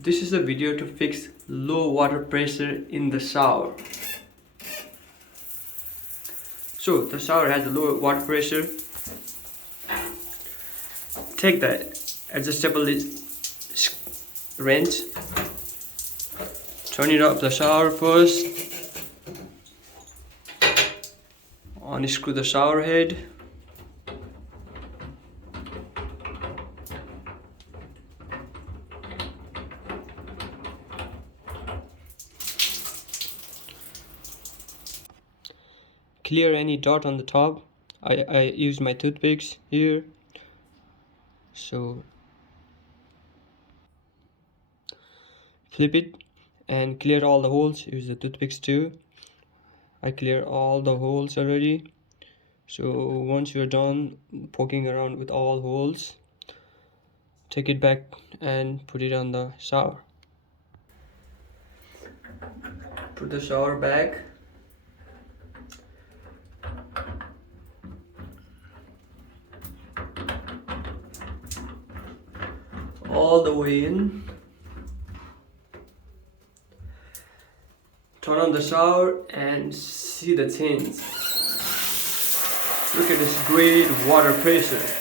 This is a video to fix low water pressure in the shower. So the shower has a low water pressure. Take the adjustable wrench, turn it up the shower first, unscrew the shower head, clear any dot on the top. I use my toothpicks here. So flip it and clear all the holes. Use the toothpicks too. I clear all the holes already. So once you're done poking around with all holes, take it back and put it on the shower. Put the shower back. All the way in. Turn on the shower and see the change. Look at this great water pressure.